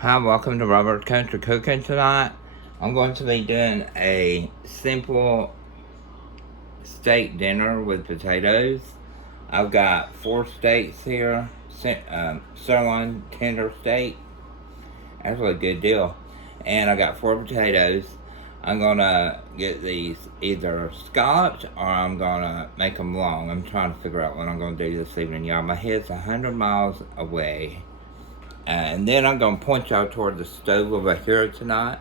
Hi, welcome to Robert Country Cooking tonight. I'm going to be doing a simple steak dinner with potatoes. I've got 4 steaks here, sirloin tender steak. That's a good deal. And I got 4 potatoes. I'm gonna get these either scalloped or I'm gonna make them long. I'm trying to figure out what I'm gonna do this evening, y'all. My head's 100 miles away. And then I'm going to point y'all toward the stove over here tonight.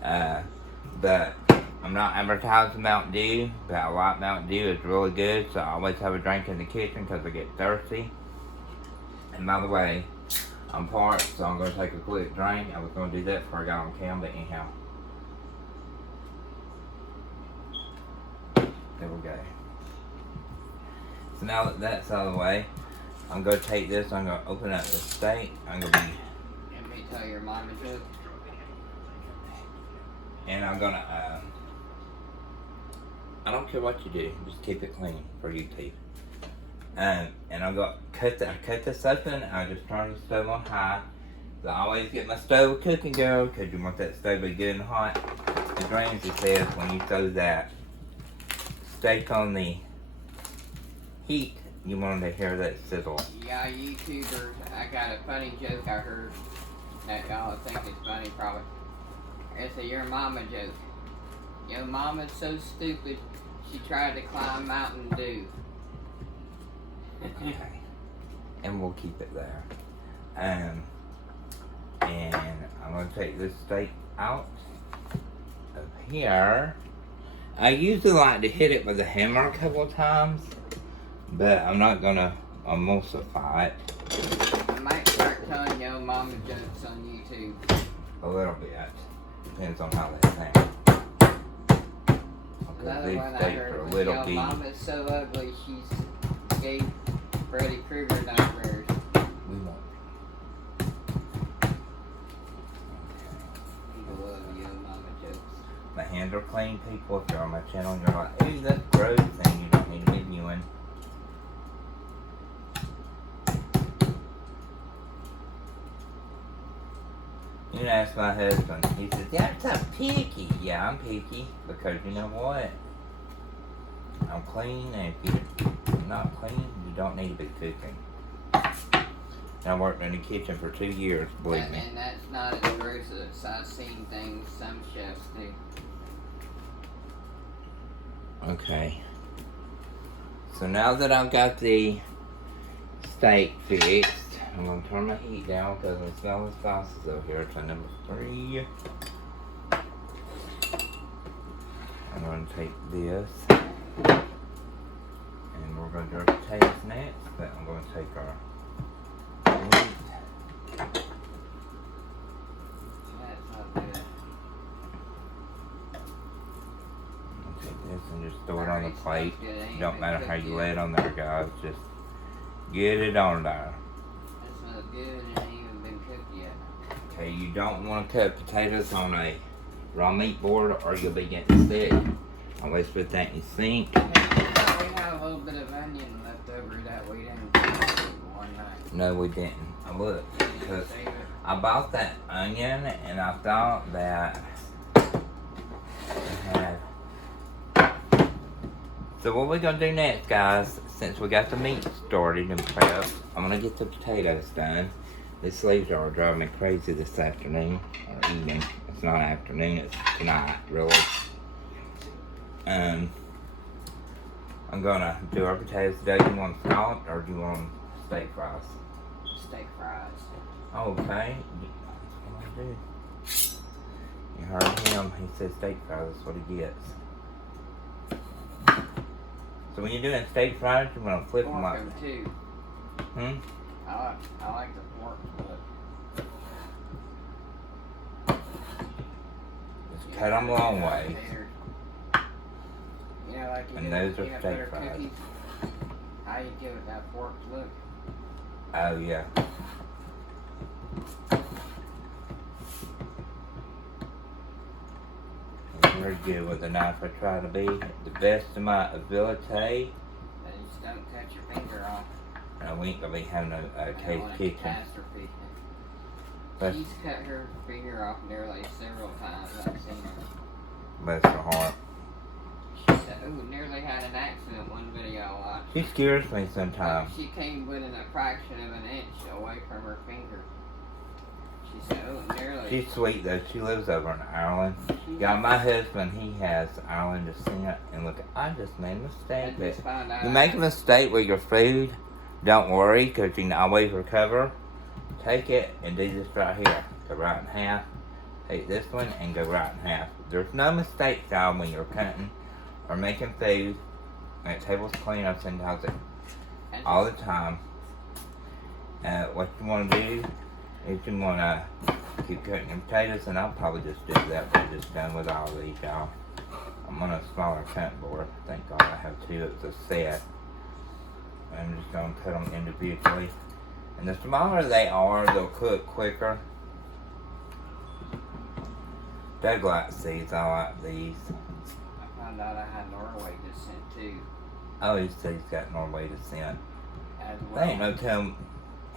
But I'm not advertising Mountain Dew, but I like Mountain Dew. It's really good, so I always have a drink in the kitchen because I get thirsty. And by the way, I'm parched, so I'm going to take a quick drink. I was going to do that before I got on cam, but anyhow. There we go. So now that that's out of the way, I'm going to take this, I'm going to open up the steak. I'm going to be... Let me tell your mama joke. And I'm going to, I don't care what you do, just keep it clean for YouTube. And I'm going to cut this open. I just turn the stove on high. So I always get my stove cooking, girl, because you want that stove to be good and hot. As Ramsey says, when you throw that steak on the heat, you wanted to hear that sizzle. Yeah, YouTubers, I got a funny joke I heard that y'all think is funny probably. It's a your mama joke. Your mama's so stupid, she tried to climb Mountain Dew. Okay. And we'll keep it there. And I'm going to take this steak out of here. I usually like to hit it with a hammer a couple of times, but I'm not going to emulsify it. I might start telling your mama jokes on YouTube. A little bit. Depends on how they think. Another These one I steaks heard are a was, little your big. mama's so ugly, she's gave Freddy Krueger nightmares. We won't. People love your mama jokes. My hands are clean, people. If you're on my channel and you're like, hey, that's gross, and you don't need to be viewing. You know, ask my husband. He says, "Yeah, I'm so picky." Yeah, I'm picky because you know what? I'm clean, and if you're not clean, you don't need to be cooking. I worked in the kitchen for 2 years, believe me. And that's not as gross as I've seen things some chefs do. Okay. So now that I've got the steak fixed, I'm going to turn my heat down because I smell the spices over here to number 3. I'm going to take this, and we're going to do our potatoes next, but I'm going to take our meat. That's not good. I'm going to take this and just throw it on the plate. Don't matter how you lay it on there, guys. Just get it on there. That smells good and it ain't even been cooked yet. Okay, you don't want to cut potatoes on a raw meat board or you'll be getting sick. Always put that in your sink. We had a little bit of onion left over that we didn't cook one night. No, we didn't. I looked because I bought that onion and I thought that it had. So what we're going to do next, guys, since we got the meat started and prepped, I'm going to get the potatoes done. These leaves are driving me crazy this afternoon, or evening. It's not afternoon, it's tonight, really. I'm going to do our potatoes today. Do you want scalloped or do you want steak fries? Steak fries. Okay. What do I do? You heard him. He said steak fries. That's what he gets. So when you're doing steak fries, you're going to flip them like... Pork them too. I like the pork flip. Just cut them long ways. You know, like you And do those are peanut steak butter fries. cookies. How you give it that pork look? Oh, yeah. Very good with the knife. I try to be the best of my ability. Just don't cut your finger off. We ain't gonna be having a case kitchen. Bless, She's cut her finger off nearly several times. I've seen her. bless her heart. She said, "Oh, nearly had an accident." One video I watched. She scares me sometimes. She came within a fraction of an inch away from her finger. She said, "Oh, nearly." She's sweet though. She lives over in Ireland. Yeah, my husband, he has Ireland descent. And look, I just made a mistake. I just found out. You make a mistake with your food, don't worry, because you can always recover. Take it and do this right here. Go right in half. Take this one and go right in half. There's no mistake, y'all, when you're cutting or making food. And the table's clean, I've seen does it all the time. What you want to do is you want to keep cutting your potatoes, and I'll probably just do that. We're just done with all these, y'all. I'm on a smaller cut board. Thank God I have two. It's a set. I'm just going to cut them individually. And the smaller they are, they'll cook quicker. Doug likes these. I like these. I found out I had Norway descent too. Oh, he said he's got Norway descent. As They well. ain't no telling.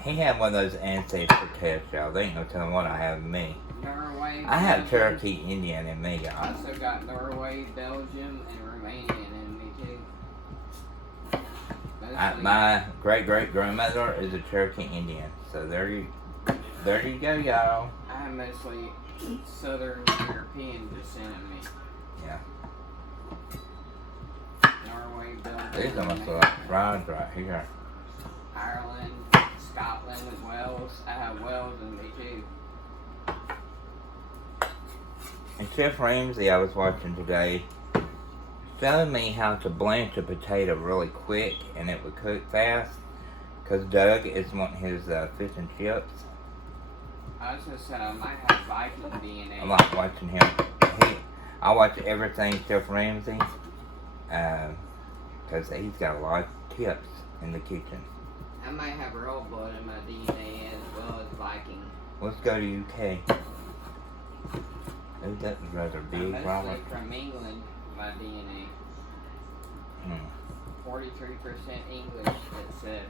He had one of those ancestry tests, y'all. They ain't no telling what I have in me. Norway. I have Belgium. Cherokee Indian in me, I y'all. also got Norway, Belgium, and Romanian in me too. Mostly- My great-great-grandmother is a Cherokee Indian. So there you go, y'all. I have mostly Southern European descent in me. Yeah. Norway, Belgium, These almost Romania, look like fries right here. Ireland, Scotland, and Wales. I have Wales in me too. And Chef Ramsay, I was watching today, showed me how to blanch a potato really quick and it would cook fast. Because Doug is wanting his fish and chips. I also said I might have Viking DNA. I like watching him. I watch everything Chef Ramsay. Because he's got a lot of tips in the kitchen. I might have royal blood in my DNA as well as Viking. Let's go to UK. Oh, that was rather I'm big, mostly Robert. from England, my DNA. 43% English, it said.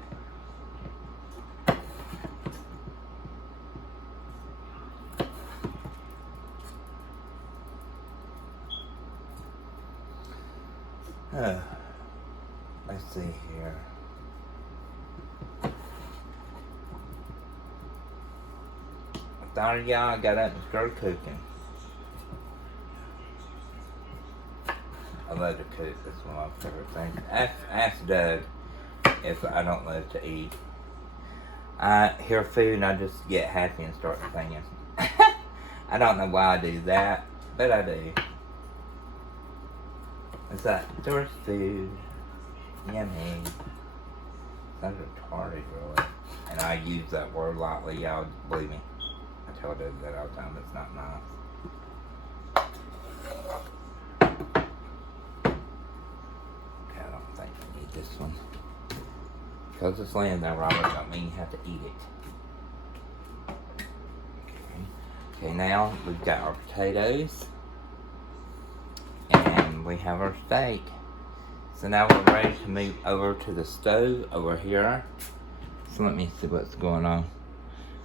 Let's see here. I thought of y'all, I got up and started cooking. I love to cook. That's one of my favorite things. Ask Doug if I don't love to eat. I hear food and I just get happy and start singing. I don't know why I do that, but I do. It's like, there's food. Yummy. Sounds retarded, really. And I use that word lightly, y'all believe me. I tell Doug that all the time. It's not nice. Okay, I don't think I need this one. Because it's laying there, Robert, don't mean you have to eat it. Okay, now we've got our potatoes. And we have our steak. So now we're ready to move over to the stove over here. So let me see what's going on.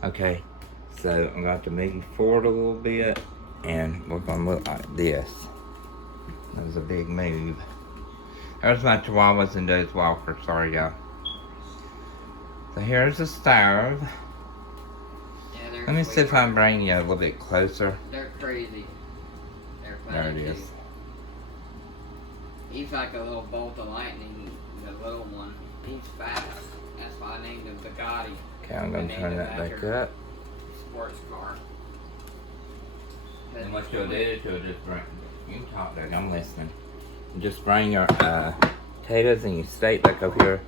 Okay, so I'm going to have to move forward a little bit. And we're going to look like this. That was a big move. There's my chihuahuas and those walkers. Sorry, y'all. So here's the stove. Yeah, Let me see if I can bring you a little bit closer. They're crazy. They're There funny it is. too. He's like a little bolt of lightning, the little one. He's fast. That's why I named him Bugatti. Okay, I'm going to turn that back up. Sports car. And what you'll do is you'll just bring, you can talk Doug, I'm listening. Just bring your potatoes and your steak back up here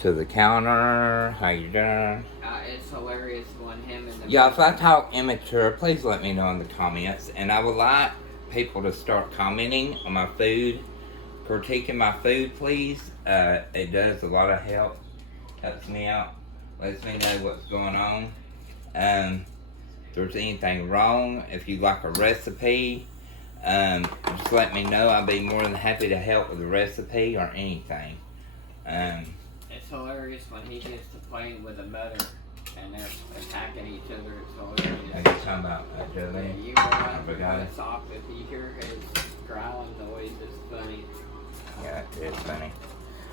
to the counter. How you doing? It's hilarious when him and the Yeah, if I talk immature, please let me know in the comments. And I would like people to start commenting on my food, critiquing my food, please. It does a lot of help. Helps me out. Lets me know what's going on. If there's anything wrong, if you like a recipe, just let me know. I'll be more than happy to help with the recipe or anything. It's hilarious when he gets to playing with a mother and they're attacking each other. It's hilarious. talking about Jolie? You were one Forgot it. that's off if you hear his growling noise. It's funny. Yeah, it's funny.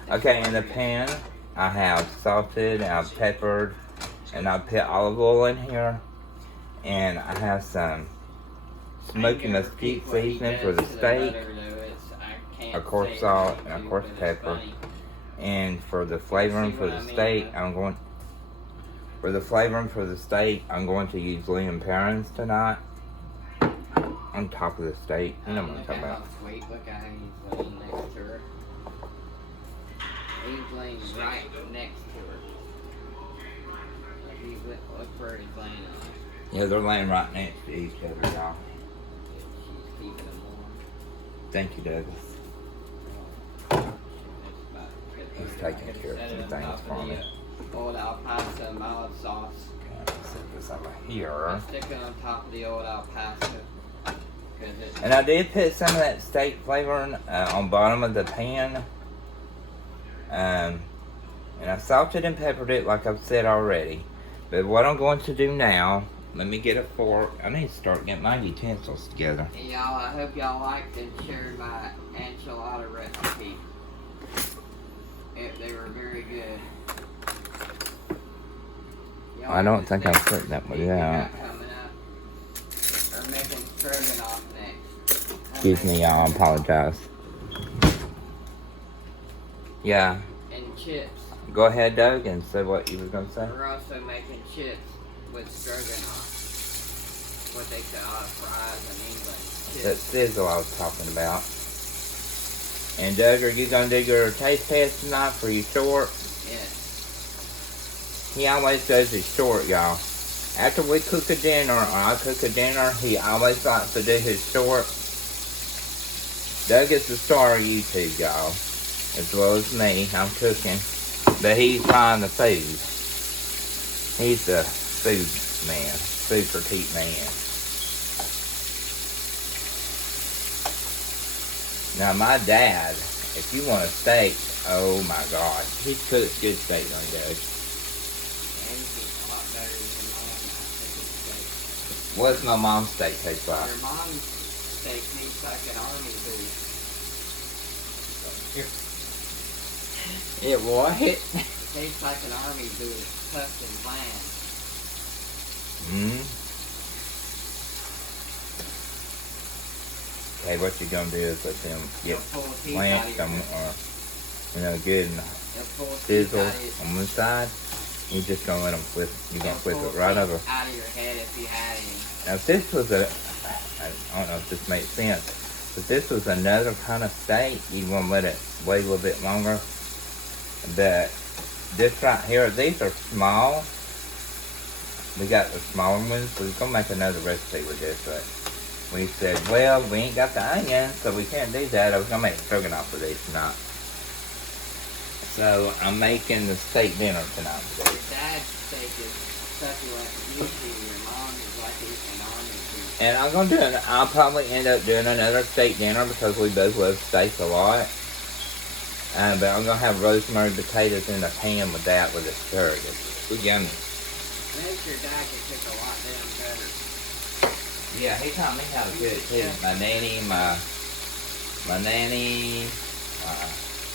Okay, in the pan, I have salted, and I've peppered, and I put olive oil in here, and I have some smoky mesquite seasoning for the steak, of course salt, and of course pepper. And for the flavoring for the steak, I'm going to use lemon parents tonight on top of the steak. You know what I'm talking about. Sweet. Look at how he's laying next to her. He's laying right next to her. Look where he's laying on. Yeah, they're laying right next to each other, y'all. She's keeping them warm. Thank you, Douglas. He's taking care of some things for me. Old El Paso mild sauce. Okay, set this over here. Stick it on top of the old El Paso. And I did put some of that steak flavoring on bottom of the pan. And I salted and peppered it like I've said already. But what I'm going to do now, let me get a fork. I need to start getting my utensils together. Hey y'all, I hope y'all liked and shared my enchilada recipe. They were very good. I don't think I put that one out. We're making stroganoff next. Excuse me, y'all. I apologize. Yeah. And chips. Go ahead, Doug, and say what you were going to say. We're also making chips with stroganoff. What they call fries in England. That sizzle I was talking about. And Doug, are you going to do your taste test tonight for your short? Yes. He always does his short, y'all. After we cook a dinner, or I cook a dinner, he always likes to do his short. Doug is the star of YouTube, y'all. As well as me. I'm cooking. But he's buying the food. He's the food man. Food critique man. Now my dad, if you want a steak, oh my God, he cooks good steak on Doug. What's my mom's steak taste like? Your mom's steak tastes like an army booty. It what? It tastes like an army booty, stuffed and bland. Okay, what you gonna do is let them get blanched or good and sizzle on one side. You're just gonna let them flip. You're gonna flip it right over. Out of your head if you had any. Now, if this was I don't know if this makes sense, but this was another kind of steak, you want to let it wait a little bit longer. But this right here, these are small. We got the smaller ones, so we're gonna make another recipe with this. But we said, well, we ain't got the onion, so we can't do that. I was gonna make stroganoff with these tonight. So I'm making the steak dinner tonight. Your dad's steak is stuffy like you do. Your mom is like an army booty. And I'm gonna do it. I'll probably end up doing another steak dinner because we both love steak a lot. But I'm gonna have rosemary potatoes in the pan with that with asparagus. Ooh, yummy. Maybe your dad could cook a lot damn better. Yeah, he taught me how to cook too. My nanny, my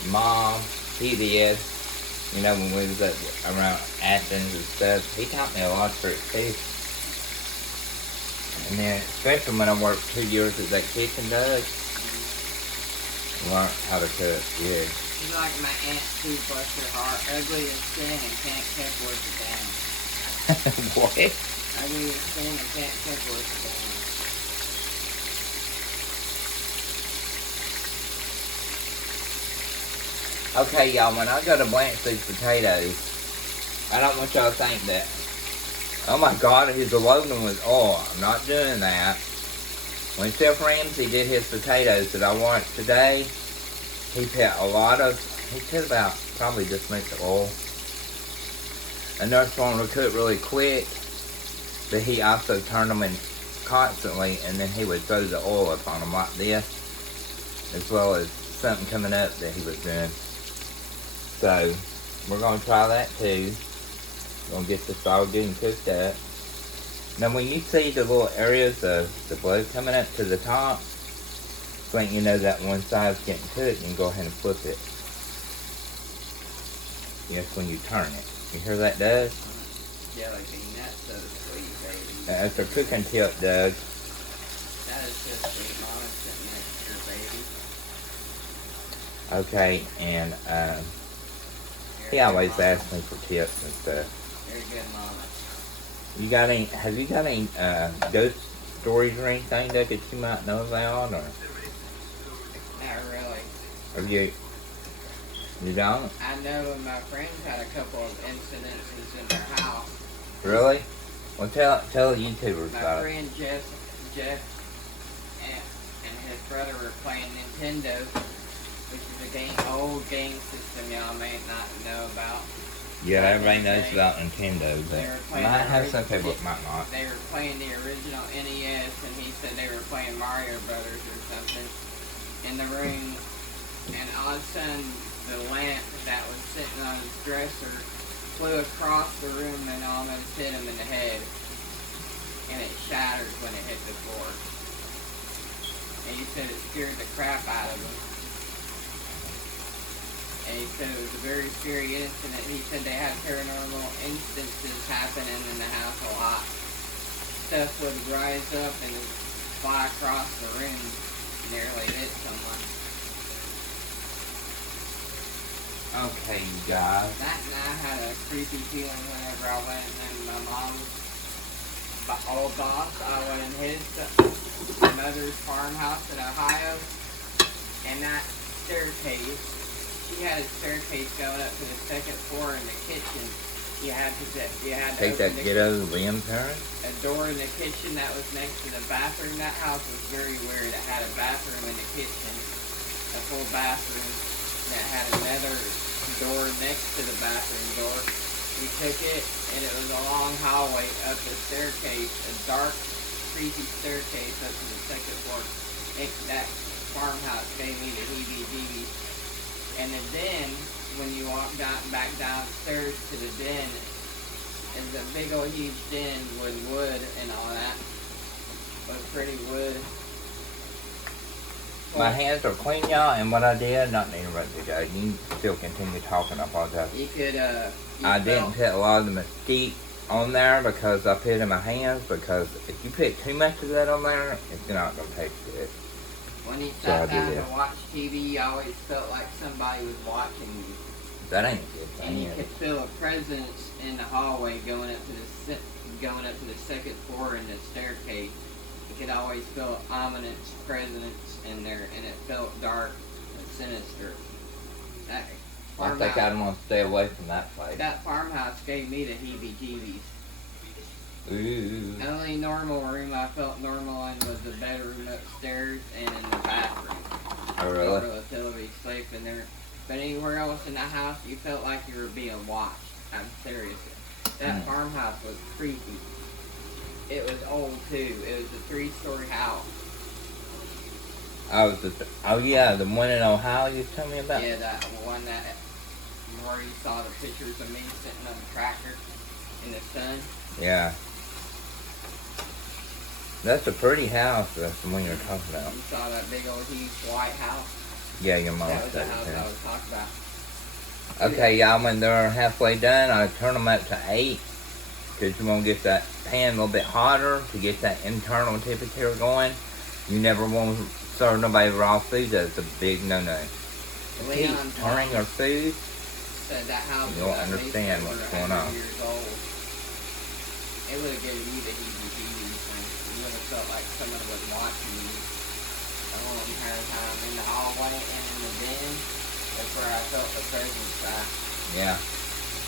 mom, he did. You know, when we was up around Athens and stuff, he taught me a lot of tricks too. And then, especially when I worked 2 years at that kitchen, Doug, learned how to cook good. She's like my aunt too, bless her heart. Ugly as sin and can't cook worth a damn. What? Ugly as sin and can't cook worth a damn. Okay, y'all, when I go to blanch these potatoes, I don't want y'all to think that, oh my God, he's loading with oil. I'm not doing that. When Chef Ramsay did his potatoes that I watched today, he put about probably this much oil. Enough for them to cook really quick, but he also turned them in constantly, and then he would throw the oil upon them like this, as well as something coming up that he was doing. So, we're going to try that too. We're going to get this all good and cooked up. Now when you see the little areas of the blow coming up to the top, it's letting you know that one side's getting cooked, you can go ahead and flip it. Yes, when you turn it. You hear that, Doug? Jelly bean, that's so sweet, baby. That's a cooking tip, Doug. That is so sweet, Mama, sitting next to your baby. Okay, and he always asks me for tips and stuff. Very good, Mama. You got any? Have you got any ghost stories or anything that you might know about, or Not really. have you? You don't? I know my friends had a couple of incidences in their house. Really? Well, tell the YouTubers My about it. friend Jeff and his brother were playing Nintendo, which is a old game system y'all may not know about. Yeah, everybody knows about Nintendo, but might have some people that might not. They were playing the original NES, and he said they were playing Mario Brothers or something in the room, and all of a sudden the lamp that was sitting on his dresser flew across the room and almost hit him in the head, and it shattered when it hit the floor. And he said it scared the crap out of him. And he said it was a very scary incident. He said they had paranormal instances happening in the house a lot. Stuff would rise up and fly across the room, nearly hit someone. Okay, you guys. That and I had a creepy feeling whenever I went in my mom's old boss. I went in his mother's farmhouse in Ohio, and that staircase, she had a staircase going up to the second floor in the kitchen. You had to Take that ghetto Liam turn. a door in the kitchen that was next to the bathroom. That house was very weird. It had a bathroom in the kitchen, a full bathroom. That had another door next to the bathroom door. We took it, and it was a long hallway up the staircase, a dark, creepy staircase up to the second floor. That farmhouse gave me the heebie-jeebies. And the den, when you walk back downstairs to the den, is a big old huge den with wood and all that. With pretty wood. My hands are clean, y'all, and what I did, not to interrupt you guys, you can still continue talking, I apologize. You could, I didn't put a lot of the mesquite on there because I put it in my hands, because if you put too much of that on there, it's not going to taste good. When you sat down to watch TV, you always felt like somebody was watching you. That ain't a good thing. And you could feel a presence in the hallway going up to the second floor in the staircase. You could always feel an ominous presence in there, and it felt dark and sinister. I think I'd want to stay away from that place. That farmhouse gave me the heebie-jeebies. Ooh. The only normal room I felt normal in was the bedroom upstairs and in the bathroom. Oh, really? Until we sleep in there. But anywhere else in the house, you felt like you were being watched. I'm serious. That farmhouse was creepy. It was old too. It was a 3-story house. Oh yeah, the one in Ohio you told me about? Yeah, that one that where you saw the pictures of me sitting on the tractor in the sun. Yeah. That's a pretty house, that's the one you're talking about. You saw that big old huge white house? Yeah, your mom That was the said house it. I was talking about. Okay, y'all, when they're halfway done, I turn them up to 8. Because you want to get that pan a little bit hotter to get that internal temperature going. You never want to serve nobody raw food. That's a big no-no. Keep turning our food. Said that house You don't understand what's going on. Years old. It would have given you the heebie-jeebies, and you would have felt like someone was watching you the whole entire time. In the hallway and in the den, that's where I felt the presence at. Yeah.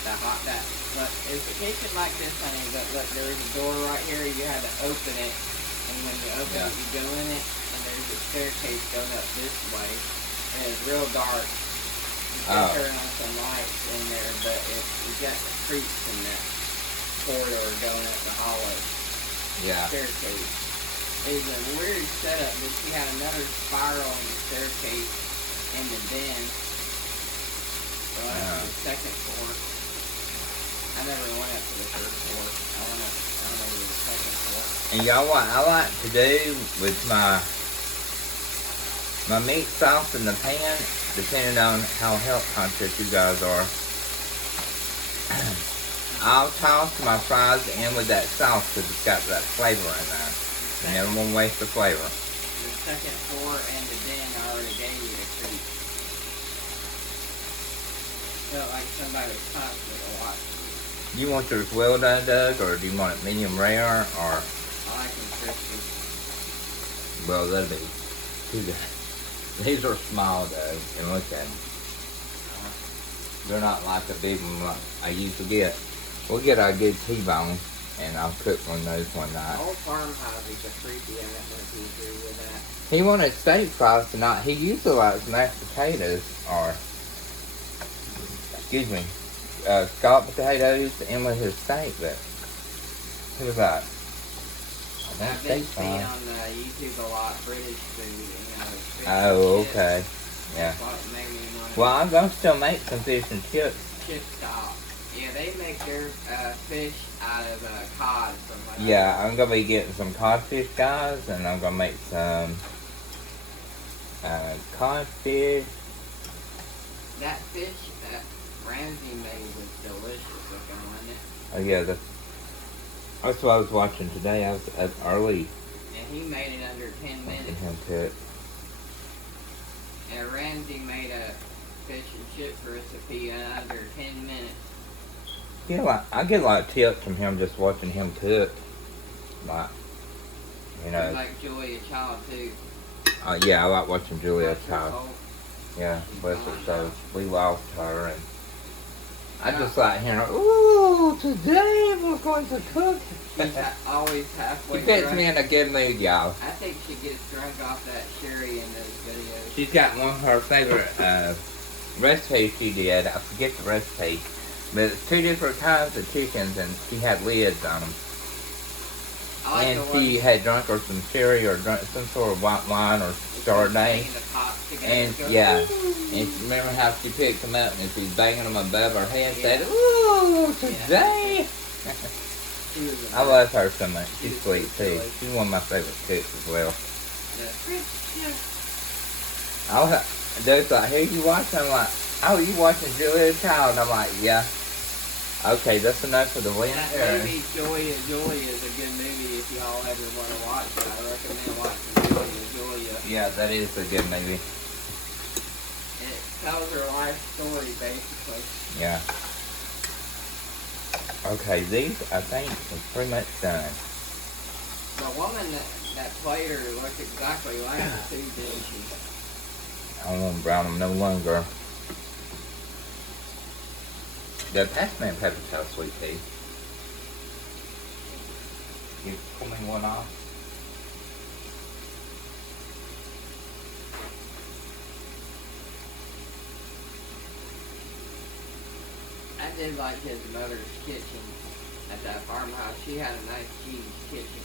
Look, it's a kitchen like this, honey, but look, there's a door right here, you had to open it, and when you open it, you go in it, and there's a staircase going up this way, and it's real dark. You can turn on some lights in there, but you got the creeps in that corridor going up the hallway. Yeah. Staircase. It was a weird setup, but she had another spiral in the staircase in the den. So that's the second floor. I never went up to the third floor. I went over to the second And y'all, what I like to do with my meat sauce in the pan, depending on how health conscious you guys are, I'll toss my fries in with that sauce because it's got that flavor in there. You never want to waste the flavor. The second floor and the den already gave you a treat. Felt like somebody was constantly watching. You want yours well done, Doug, or do you want it medium rare, or? I like them crispy. Well, that'll be too good. These are small, though, and look at them. They're not like a big one like I used to get. We'll get our good T-bone, and I'll cook one of those one night. Old farmhouses are creepy. I don't know if you agree with that. He wanted steak fries tonight. He usually likes mashed potatoes, or, excuse me, scalloped potatoes in with his steak, but he was like, I've been seeing on YouTube a lot British food, fish oh, and chips. okay. Yeah. That's what made me want Well, I'm going to still make some fish and chips. chip style. Yeah, they make their fish out of cod from what Yeah, I'm going to be getting some codfish, guys, and I'm going to make some codfish. That fish that Ramsey made was delicious looking, wasn't it? Oh, yeah, that's what I was watching today. I was up early. And he made it under 10 minutes. Him to it. And Ramsey made a fish and chip recipe in under 10 minutes. Yeah, I get a lot of tips from him just watching him cook. Like, you know. Like Julia Child too. Yeah, I like watching Julia Bless her Child. soul. Yeah, bless her soul. We lost her, and I Yeah. just like hearing, ooh, today we're going to cook. She's always halfway She gets drunk. me in a good mood, y'all. I think she gets drunk off that sherry in those videos. She's got one of her favorite recipes she did. I forget the recipe. But it's 2 different kinds of chickens, and she had lids on them. I like And the she ones had drunk her some sherry or drunk some sort of white wine or Chardonnay. in the pot together. And Go, yeah, "Ooh." and remember how she picked them up and she's banging them above her head, Yeah. said, "Ooh, today." She was I love her so much. She's She's sweet too. silly. She's one of my favorite cooks as well. Yeah. Dude's like, "Who you watching?" I'm like, "Oh, you watching Julia Child?" I'm like, "Yeah." Okay, that's enough for the win. That movie Julia is a good movie if y'all ever want to watch it. I recommend watching Julia. Yeah, that is a good movie. It tells her life story basically. Yeah. Okay, these I think are pretty much done. The woman that played her looked exactly like her too, didn't she? I don't want to brown them no longer. The Passman peppers have sweet tea. You pull me one off? I did like his mother's kitchen at that farmhouse. She had a nice huge kitchen.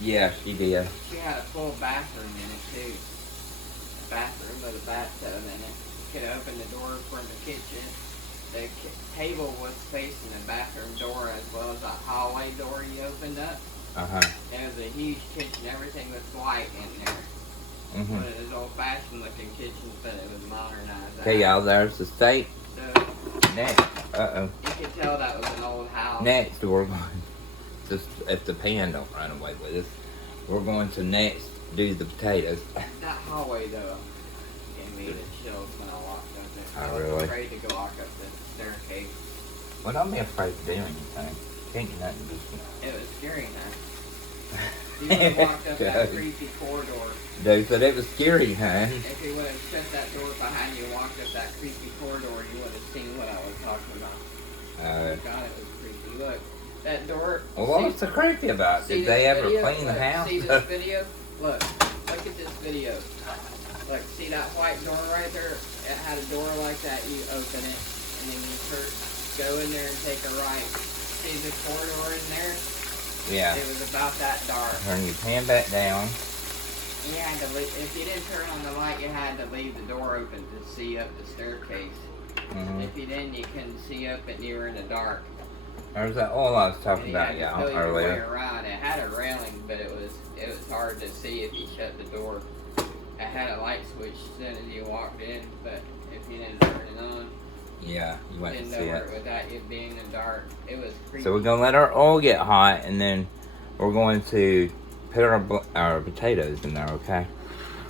Yeah, she did. She had a full bathroom in it too. A bathroom with a bathtub in it. You could open the door from the kitchen. The table was facing the bathroom door as well as a hallway door you opened up. Uh-huh. It was a huge kitchen. Everything was white in there. Mm-hmm. One of those old-fashioned looking kitchens, but it was modernized. Okay, y'all, there's the steak. So Next. Uh-oh. you could tell that was an old house. Next, we're going, just if the pan don't run away with us, we're going to next do the potatoes. That hallway though gave me the chills when I walked up there. Oh, I was really? afraid to go walk up the staircase. Well, don't be afraid to do anything. Can't do nothing to It was scary now. You would have walked up that creepy corridor. Dude said it was scary, huh? If you would have shut that door behind you and walked up that creepy corridor, you would have seen what I was talking about. God, it was creepy. Look, that door. Well, what's so creepy about it? Did they ever clean the house? See this video? Look at this video. Look, see that white door right there? It had a door like that. You open it, and then you go in there and take a right. See the corridor in there? Yeah. It was about that dark. Turn your pan back down. You had to leave, if you didn't turn on the light, you had to leave the door open to see up the staircase. Mm-hmm. If you didn't, you couldn't see up and you were in the dark. There's that oil I was talking And about, you y'all, had to feel your way earlier. around. It had a railing, but hard to see if you shut the door. I had a light switch as soon as you walked in, but if you didn't turn it on, Yeah, you went to didn't see know where it. it was at, you being in the dark. It was creepy. So we're gonna let our oil get hot, and then we're going to put our potatoes in there, okay?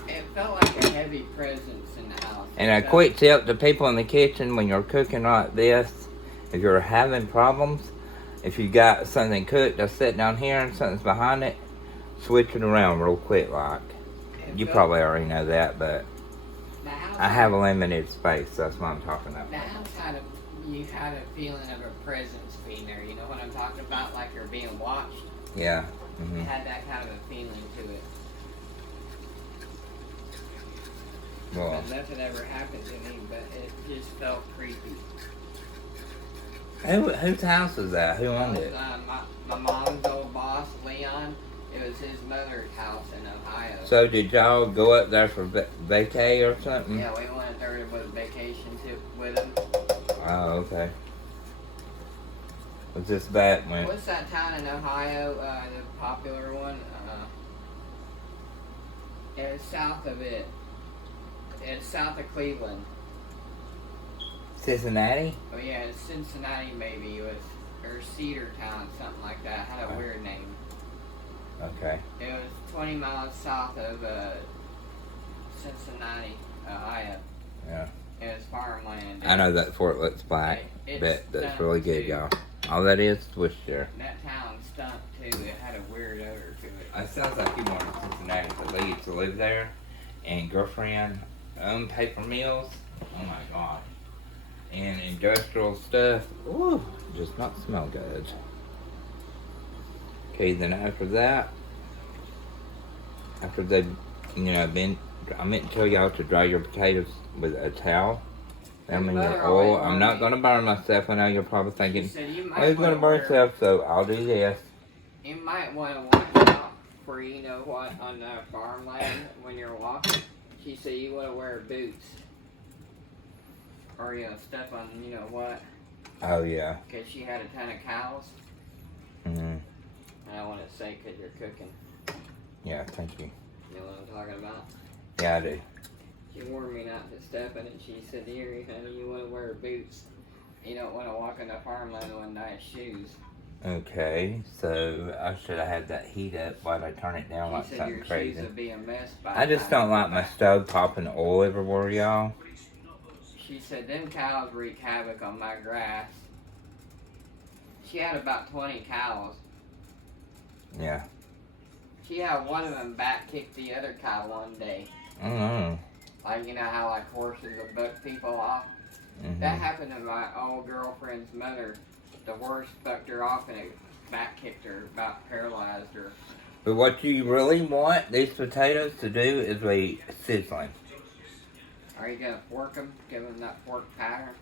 It felt like a heavy presence in the house. And a quick tip to people in the kitchen: when you're cooking like this, if you're having problems, if you got something cooked that's sitting down here and something's behind it, switch it around real quick, like. You probably already know that, but I have a limited space, so that's what I'm talking about. The house you had a feeling of a presence being there. You know what I'm talking about? Like you're being watched. Yeah. It had that kind of a feeling to it. Well, But nothing ever happened to me, but it just felt creepy. whose house is that? Who owned it? My mom's old boss, Leon. It was his mother's house in Ohio. So did y'all go up there for vacay or something? Yeah, we went there with vacation with him. Oh, okay. Was this back when? What's that town in Ohio? The popular one. It was south of it. It's south of Cleveland. Cincinnati? Oh yeah, it's Cincinnati maybe. It was or Cedartown, something like that. It had a weird name. Okay. It was 20 miles south of Cincinnati, Ohio. Yeah. It was farmland. I know that Fort looks black, but that's really good, y'all. All that is Worcestershire. That town stunk too. It had a weird odor to it. It sounds like you wanted Cincinnati to leave to live there, and girlfriend owned paper mills. Oh my god. And industrial stuff. Ooh, just not smell good. Okay, then after that, after they, I meant to tell y'all to dry your potatoes with a towel. I'm in your oil. I'm not going to burn myself. I know you're probably thinking, he's going to burn himself, so I'll do this. You might want to watch out for, you know what, on the farmland when you're walking. She said you want to wear boots. Or, step on, you know what. Oh, yeah. Because she had a ton of cows. Mm-hmm. And I want to say because you're cooking. Yeah, thank you. You know what I'm talking about? Yeah, I do. She warned me not to step in it. She said, "Here, honey, you want to wear boots. You don't want to walk in the farmland with nice shoes." Okay, so I should have had that heat up while I turn it down like something your crazy. Shoes would be a mess by I just don't like my stove popping oil everywhere, y'all. She said, them cows wreak havoc on my grass. She had about 20 cows. Yeah. She had one of them back kicked the other cow one day. Mm-hmm. Like, you know how like horses will buck people off? Mm-hmm. That happened to my old girlfriend's mother. The horse bucked her off and it back kicked her, about paralyzed her. But what you really want these potatoes to do is be sizzling. Are you going to fork them? Give them that fork pattern?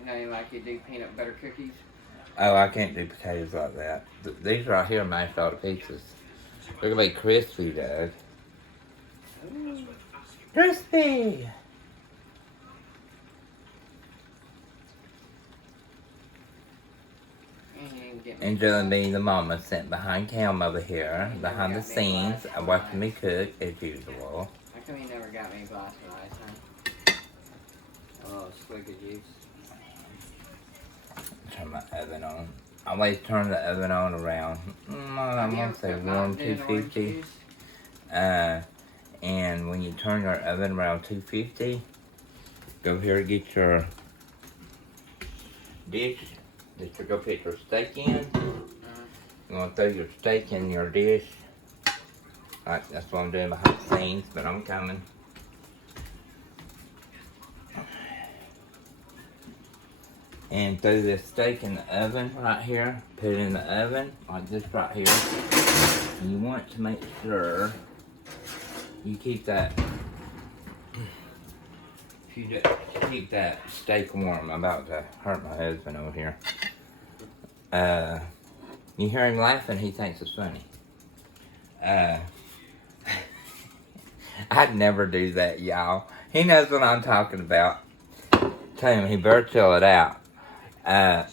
You know, like you do peanut butter cookies? Oh, I can't do potatoes like that. These right here are mashed out of pieces. They're going to be crispy, Doug. Ooh. Crispy! Angela being the mama sent behind cam over here, behind the scenes, watching me cook as usual. How come you never got me a glass of ice, huh? A little swig of juice. Turn my oven on. I always turn the oven on around, I'm gonna say warm 250. And when you turn your oven around 250, go here and get your dish that you're gonna put your steak in. You're gonna throw your steak in your dish. Like, that's what I'm doing behind the scenes, but I'm coming. And throw this steak in the oven right here. Put it in the oven, like this right here. And you want to make sure you keep that, keep that steak warm. I'm about to hurt my husband over here. You hear him laughing, he thinks it's funny. I'd never do that, y'all. He knows what I'm talking about. Tell him he better chill it out. Let's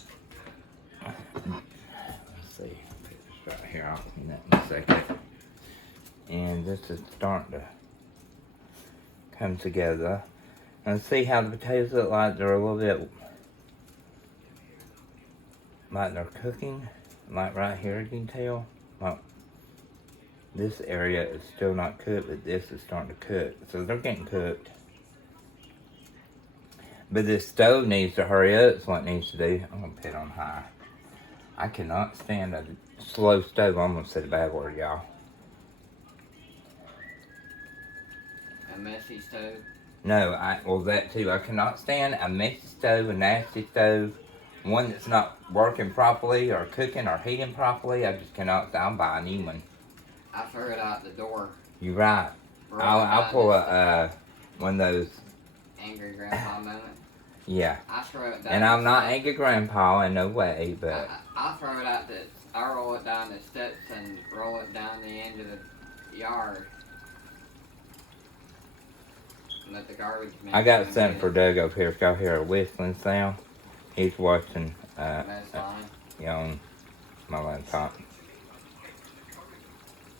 see. Put this right here. I'll clean that in a second. And this is starting to come together. And see how the potatoes look like they're a little bit like they're cooking. Like right here, you can tell. Like this area is still not cooked, but this is starting to cook. So they're getting cooked. But this stove needs to hurry up. That's what it needs to do. I'm going to put it on high. I cannot stand a slow stove. I'm going to say the bad word, y'all. A messy stove. No, well, that too. I cannot stand a messy stove, a nasty stove, one that's not working properly or cooking or heating properly. I just cannot. I'll buy a new one. I threw it out the door. You're right. I'll pull one of those. Angry grandpa moment. Yeah. I throw it down. And I'm not angry grandpa in no way, but I throw it out I roll it down the steps and roll it down the end of the yard. Let the garbage man. I got something for Doug over here. If y'all hear a whistling sound, he's watching on my laptop.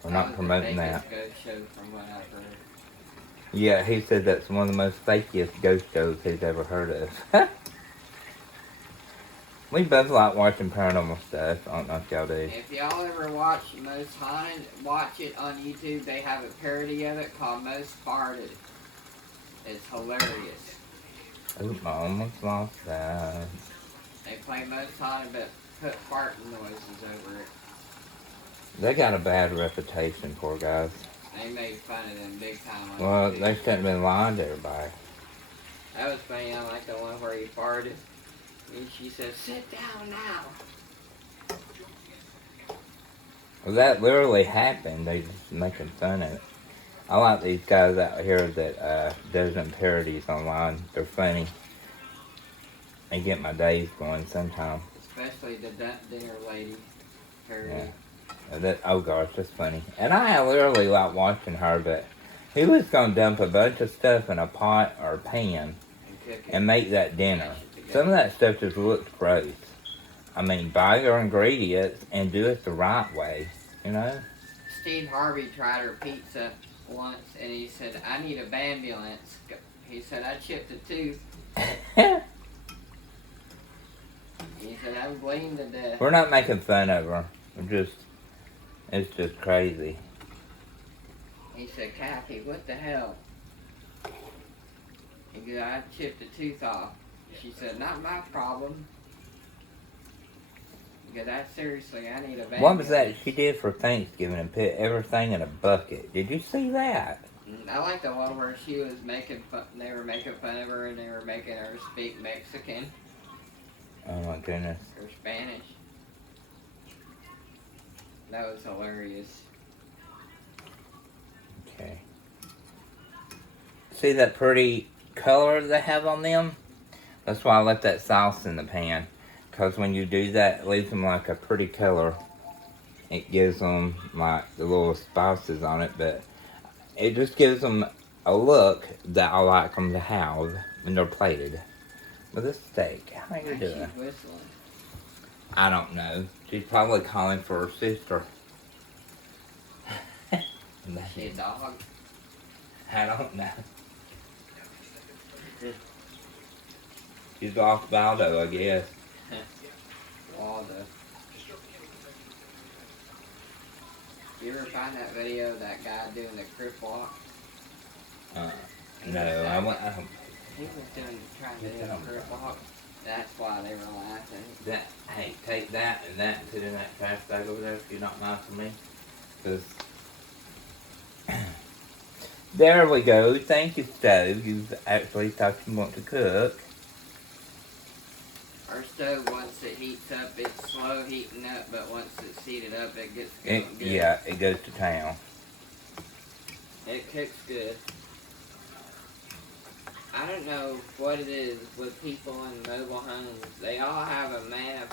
We're not promoting that. Ghost show from what I've heard. Yeah, he said that's one of the most fakest ghost shows he's ever heard of. We both like watching paranormal stuff. I don't know if y'all do. If y'all ever watch Most Haunted, watch it on YouTube. They have a parody of it called Most Farted. It's hilarious. Oop, I almost lost that. They play Most Haunted, but put farting noises over it. They got a bad reputation, poor guys. They made fun of them big time on Well, YouTube. they shouldn't have been lying to everybody. That was funny. I like the one where he farted. And she said, "Sit down now." Well, that literally happened. They just making fun of it. I like these guys out here that does them parodies online. They're funny. They get my days going sometimes. Especially the dinner lady parody. Yeah. Oh gosh, that's funny. And I literally like watching her, but who was gonna dump a bunch of stuff in a pot or a pan and make that dinner? Some of that stuff just looks gross. I mean, buy your ingredients and do it the right way, you know? Steve Harvey tried her pizza once, and he said, "I need a ambulance." He said, "I chipped a tooth." He said, "I'm bleeding to death." We're not making fun of her. It's just crazy. He said, "Kathy, what the hell?" He said, "I chipped a tooth off." She said, "Not my problem." Because seriously, I need a ambulance. What was that she did for Thanksgiving and put everything in a bucket? Did you see that? I like the one where she was making fun, they were making fun of her and they were making her speak Mexican. Oh my goodness. Or Spanish. That was hilarious. Okay. See that pretty color they have on them? That's why I left that sauce in the pan. Because when you do that, it leaves them like a pretty color. It gives them like the little spices on it, but it just gives them a look that I like them to have when they're plated. With this steak, how are you doing? She's whistling. I don't know. She's probably calling for her sister. She a dog? I don't know. She's off Baldo, I guess. Waldo. You ever find that video of that guy doing the crip walk? No, He was trying to do the Yeah. crip walk. That's why they were laughing. Hey, take that and that and put it in that trash bag over there if you're not nice to me. Because there we go. Thank you, stove. You've actually thought you want to cook. Our stove, once it heats up, it's slow heating up, but once it's heated up, it gets going good. Yeah, it goes to town. It cooks good. I don't know what it is with people in mobile homes. They all have a man of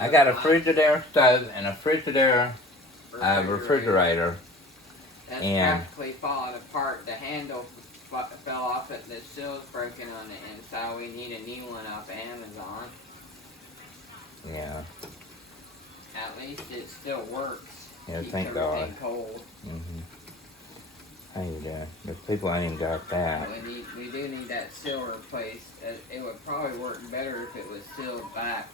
I got a Frigidaire stove and a Frigidaire refrigerator. That's and practically falling apart. The handle fell off it. The seal's broken on the inside. We need a new one off Amazon. Yeah. At least it still works. Yeah, Keeps thank God. everything cold. How you doing? But people ain't even got that. We do need that seal replaced. It would probably work better if it was sealed back.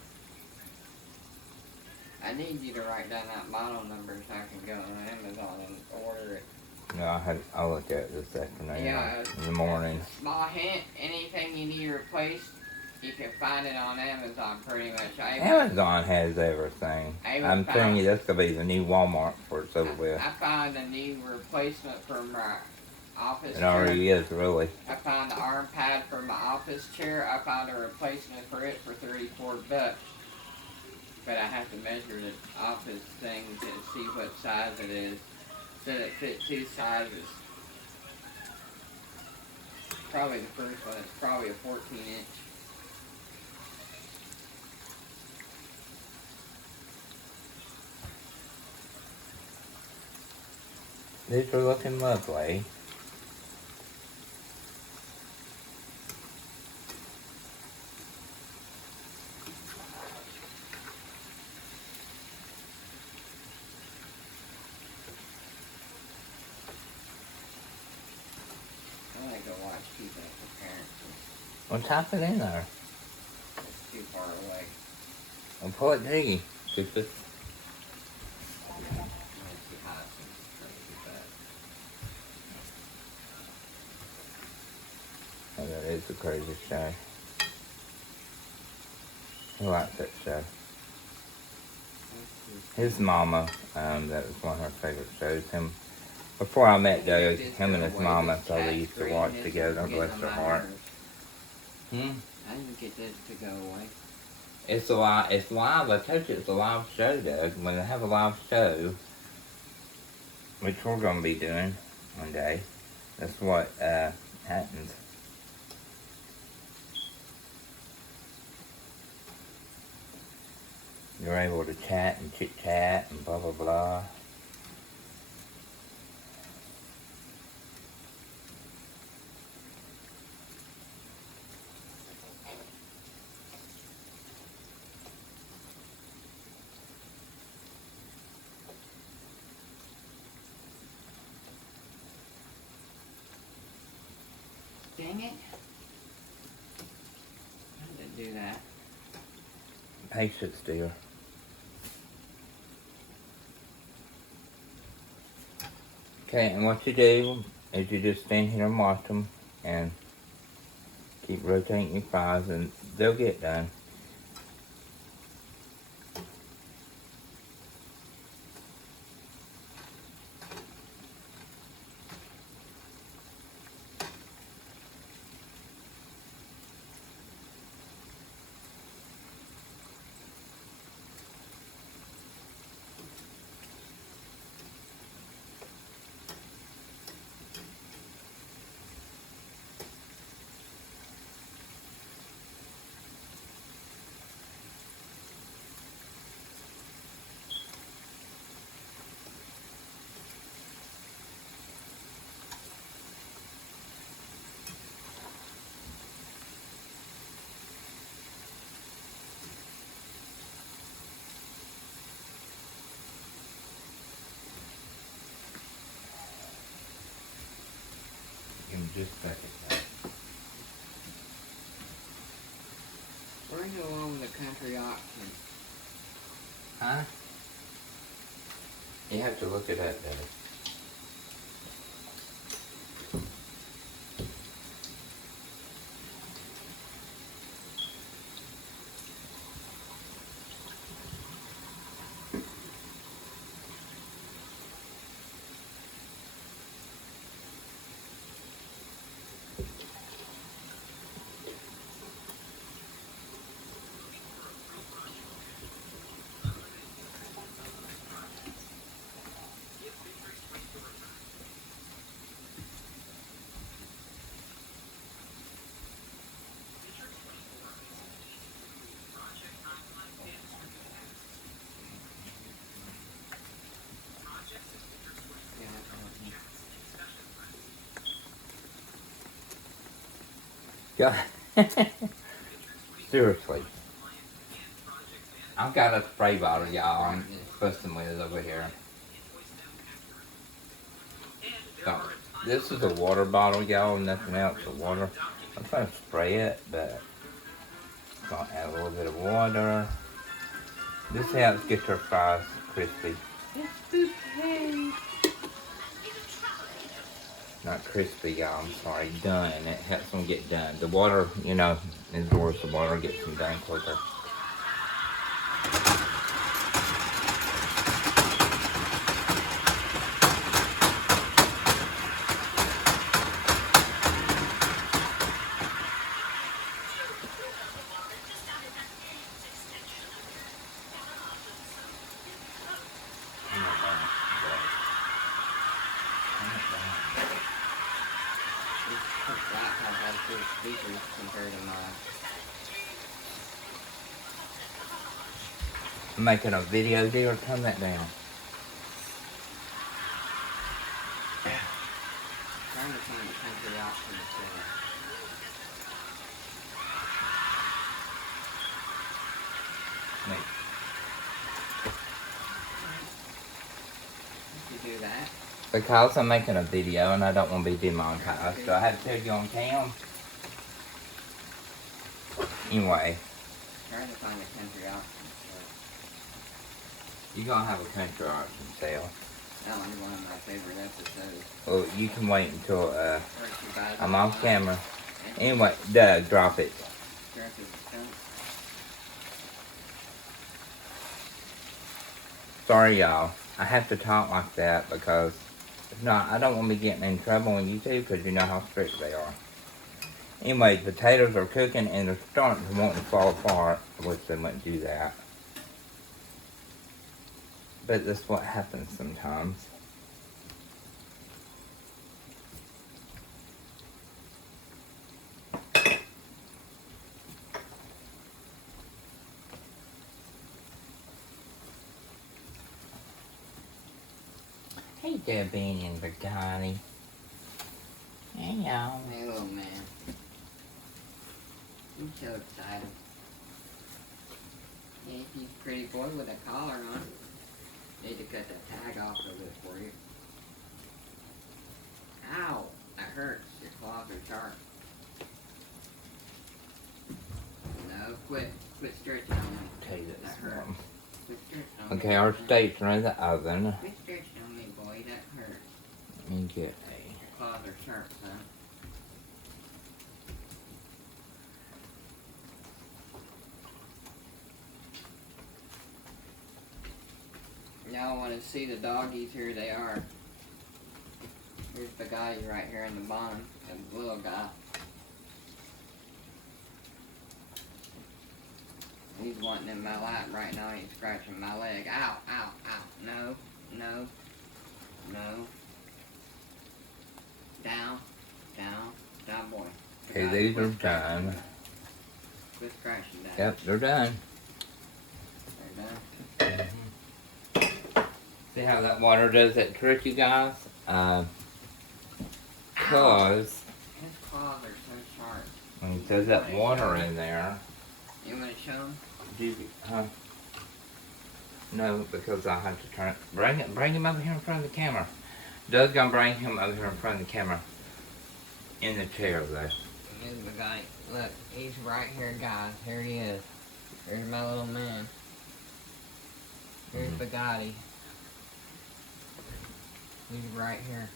I need you to write down that model number so I can go on Amazon and order it. No, I'll look at it this afternoon. Yeah, in the morning. Small hint, anything you need replaced, you can find it on Amazon pretty much. Amazon has everything. I'm telling you, that's going to be the new Walmart before it's over with. I found a new replacement for my office It chair. already is, really. I found the arm pad for my office chair. I found a replacement for it for $34. But I have to measure the office thing to see what size it is. So it fit two sizes. Probably the first one is probably a 14-inch. These are looking lovely. I'm gonna go watch Keeping Up with Parents. Well, tap it in there. It's too far away. Well, pull it jiggy. Keep it. Oh, that is a crazy show. He likes that show. His mama, that was one of her favorite shows. Before I met Joe, him and his mama, so they used to watch together. Bless their heart. I didn't get this to go away. It's live. I told you it's a live show, Doug. When they have a live show, which we're gonna be doing one day, that's what happens. You're able to chat and chit chat and blah blah blah. Dang it. How did it do that? Patience, dear. Okay, and what you do is you just stand here and watch them and keep rotating your fries and they'll get done. Give me just a second. Where are you along with the country auction? Huh? You have to look at that, Daddy. God. Seriously. I've got a spray bottle, y'all, I'm fussing with over here. This is a water bottle, y'all. Nothing else but water. I'm trying to spray it, but I'm gonna add a little bit of water. This helps get your fries crispy. It's okay. Not crispy, y'all. I'm sorry. Done. It helps them get done. The water, you know, absorbs the water, gets them done quicker. Laptop has good speakers compared to mine. I'm making a video, dear. Turn that down. Trying to find a country option instead. Wait. Did you do that? Because I'm making a video and I don't want to be demonetized, so I have to tell you on cam. Anyway, Trying to find a country option. you're gonna have a country option sale. That was one of my favorite episodes. Well, you can wait until Where she buys I'm the off wine camera. and Anyway, Doug, drop it. dresses the skunk. Sorry, y'all. I have to talk like that because if not, I don't want to be getting in trouble on YouTube because you know how strict they are. Anyway, potatoes are cooking and they're starting to want to fall apart. I wish they wouldn't do that. But that's what happens sometimes. Hey, Debbie and Bugatti. Hey, y'all. Hey, little man. I'm so excited. Yeah, he's a pretty boy with a collar on. Need to cut the tag off of it for you. Ow! That hurts. Your claws are sharp. No, quit stretching on me. Tell you That this, hurts. Mom. Quit stretching on me. Okay, our steaks are in the oven. Quit stretching on me, boy. That hurts. Let me get Your claws are sharp, son. Y'all want to see the doggies? Here they are. Here's the guy right here in the bottom, the little guy. He's wanting in my lap right now. He's scratching my leg. Ow, ow, ow. No, no, no. Down, down, down, boy. Okay, these are done. Quit scratching that. Yep, they're done. They're done. See how that water does that trick, you guys? Because His claws are so sharp. when he throws that water in there, You want to show him? no, because I have to turn. Bring him over here in front of the camera. Doug's gonna bring him over here in front of the camera. In the chair, though. Here's the guy. Look, he's right here, guys. Here he is. Here's my little man. Here's Bugatti. He's right here.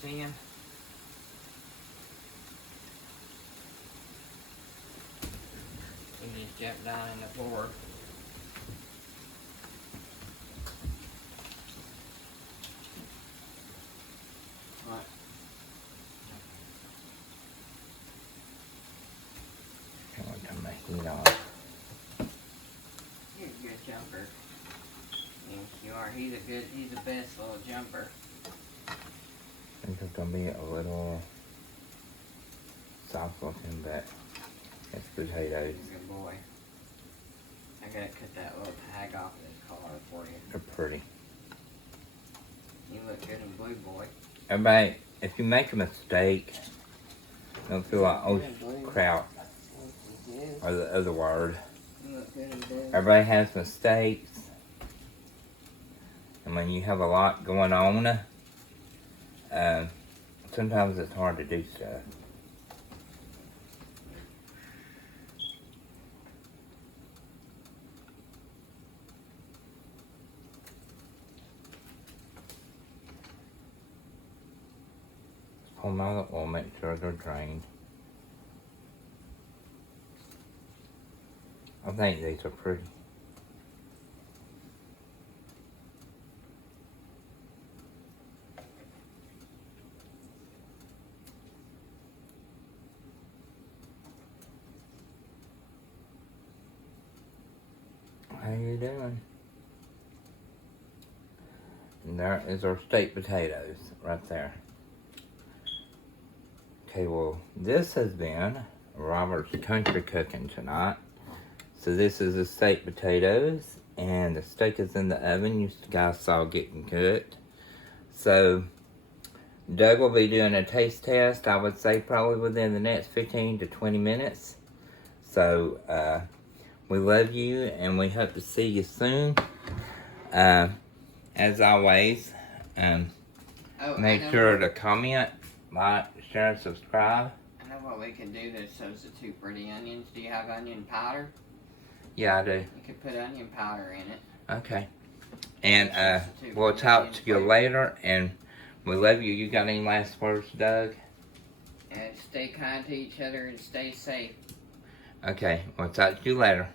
See him? He just jumped down in the floor. What? I want to make it off. You're a good jumper. Yes, you are. He's the best little jumper. I think it's gonna be a little soft looking, but it's potatoes. He's a good boy. I gotta cut that little tag off of his collar for you. They're pretty. You look good in blue, boy. Everybody, if you make a mistake, don't feel like, oh crap, or the other word. You look good in blue. Everybody has mistakes. And when you have a lot going on, sometimes it's hard to do stuff. Pull them out, we'll make sure they're drained. I think these are pretty. How you doing? And there is our steak potatoes right there. Okay, well, this has been Robert's Country Cooking tonight. So this is the steak potatoes, and the steak is in the oven. You guys saw getting cooked. So Doug will be doing a taste test, I would say probably within the next 15 to 20 minutes. So we love you, and we hope to see you soon. As always, make sure to comment, like, share, and subscribe. I know what we can do to substitute for the onions. Do you have onion powder? Yeah, I do. You could put onion powder in it. Okay. And we'll talk to you later, and we love you. You got any last words, Doug? And stay kind to each other and stay safe. Okay, we'll talk to you later.